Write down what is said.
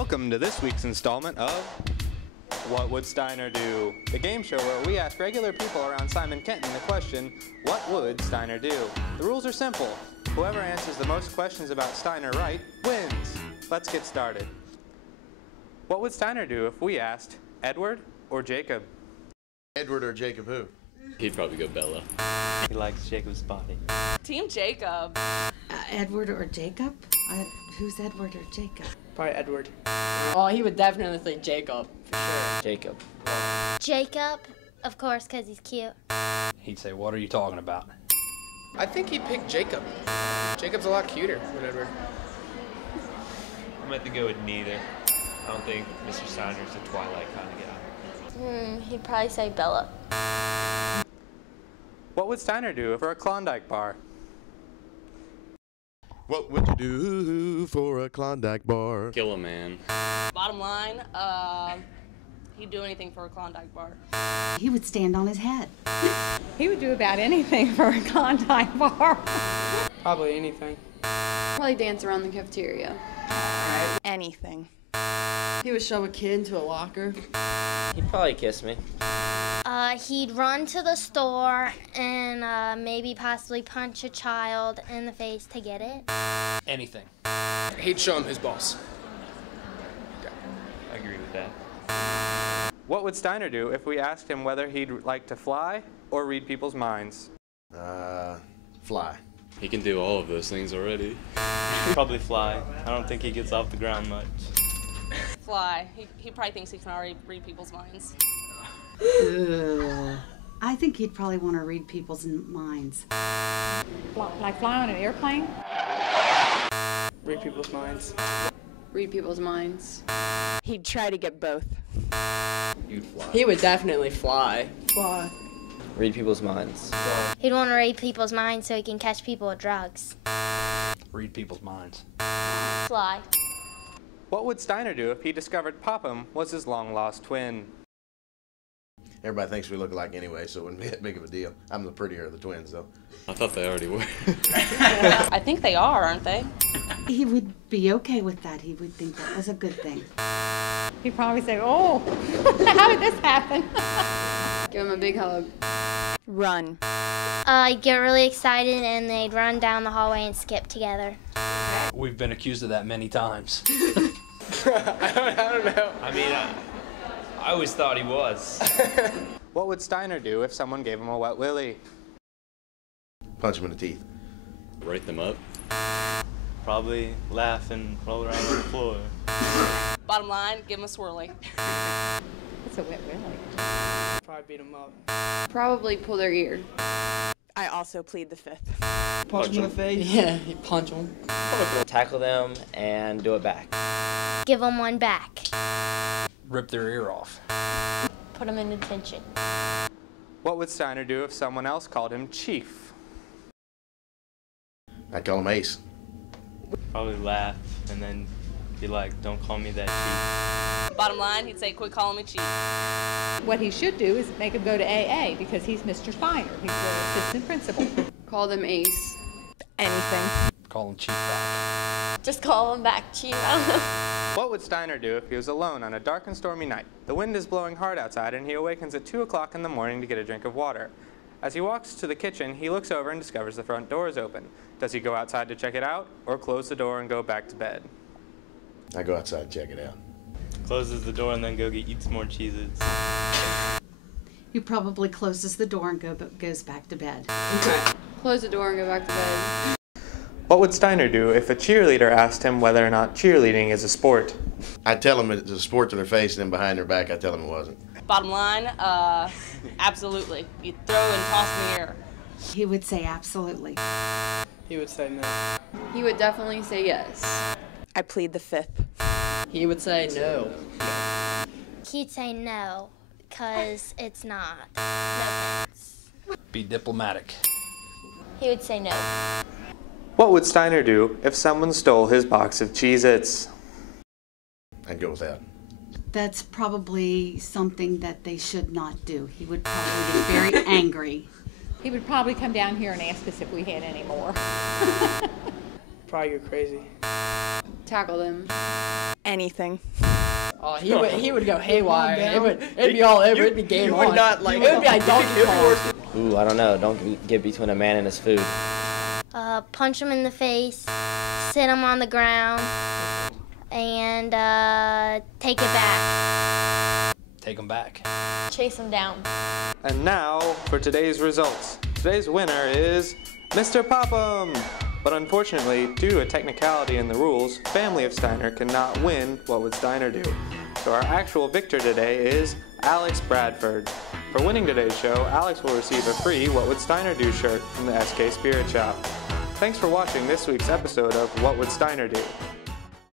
Welcome to this week's installment of What Would Steiner Do? The game show where we ask regular people around Simon Kenton the question, what would Steiner do? The rules are simple. Whoever answers the most questions about Steiner right wins. Let's get started. What would Steiner do if we asked Edward or Jacob? Edward or Jacob who? He'd probably go Bella. He likes Jacob's body. Team Jacob. Edward or Jacob? Who's Edward or Jacob? Probably Edward. Oh, he would definitely say Jacob, for sure. Jacob. Jacob, of course, because he's cute. He'd say, what are you talking about? I think he'd pick Jacob. Jacob's a lot cuter than Edward. I'm going to have to go with neither. I don't think Mr. Steiner's a Twilight kind of guy. He'd probably say Bella. What would Steiner do for a Klondike bar? What would you do for a Klondike bar? Kill a man. Bottom line, he'd do anything for a Klondike bar. He would stand on his head. He would do about anything for a Klondike bar. Probably anything. Probably dance around the cafeteria. Anything. He would shove a kid into a locker. He'd probably kiss me. He'd run to the store and maybe possibly punch a child in the face to get it. Anything. He'd show him his boss. I agree with that. What would Steiner do if we asked him whether he'd like to fly or read people's minds? Fly. He can do all of those things already. Probably fly. I don't think he gets off the ground much. Fly. He probably thinks he can already read people's minds. I think he'd probably want to read people's minds. Like fly on an airplane? Read people's minds. Read people's minds. He'd try to get both. You'd fly. He would definitely fly. Fly. Read people's minds. He'd want to read people's minds so he can catch people with drugs. Read people's minds. Fly. What would Steiner do if he discovered Popham was his long-lost twin? Everybody thinks we look alike anyway, so it wouldn't be that big of a deal. I'm the prettier of the twins, though. I thought they already were. I think they are, aren't they? He would be okay with that. He would think that was a good thing. He'd probably say, oh, how did this happen? Give him a big hug. Run. I'd get really excited and they'd run down the hallway and skip together. We've been accused of that many times. I don't know. I mean, I always thought he was. What would Steiner do if someone gave him a wet willy? Punch him in the teeth. Write them up. Probably laugh and roll around on the floor. Bottom line, give him a swirly. It's a wet willy. Probably beat him up. Probably pull their ear. I also plead the fifth. Punch him in the face. Yeah, he'd punch him. Tackle them and do it back. Give them one back. Rip their ear off. Put them in detention. What would Steiner do if someone else called him Chief? I'd call him Ace. Probably laugh and then be like, don't call me that cheap. Bottom line, he'd say, quit calling me cheap. What he should do is make him go to AA because he's Mr. Steiner. He's the assistant principal. Call them Ace. Anything. Call him Chief back. Just call them back, Chief. What would Steiner do if he was alone on a dark and stormy night? The wind is blowing hard outside and he awakens at 2 o'clock in the morning to get a drink of water. As he walks to the kitchen, he looks over and discovers the front door is open. Does he go outside to check it out or close the door and go back to bed? I go outside and check it out. Closes the door and then eat some more Cheez-Its. He probably closes the door and goes back to bed. Okay. Close the door and go back to bed. What would Steiner do if a cheerleader asked him whether or not cheerleading is a sport? I'd tell them it's a sport to their face, and then behind their back, I'd tell them it wasn't. Bottom line, absolutely. You throw and toss in the air. He would say absolutely. He would say no. He would definitely say yes. I plead the fifth. He would say no. He'd say no, because it's not. No thanks. Be diplomatic. He would say no. What would Steiner do if someone stole his box of Cheez-Its? I'd go with that. That's probably something that they should not do. He would probably get very angry. He would probably come down here and ask us if we had any more. Probably go crazy. Tackle them. anything. Oh, he would go haywire. It'd be all over. It'd be game on. Not like it would be like Donkey Kong. Ooh, I don't know. Don't get between a man and his food. Punch him in the face, sit him on the ground, and take it back. Take him back. Chase him down. And now for today's results. Today's winner is Mr. Popham. But unfortunately, due to a technicality in the rules, Family of Steiner cannot win What Would Steiner Do? So our actual victor today is Alex Bradford. For winning today's show, Alex will receive a free What Would Steiner Do shirt from the SK Spirit Shop. Thanks for watching this week's episode of What Would Steiner Do?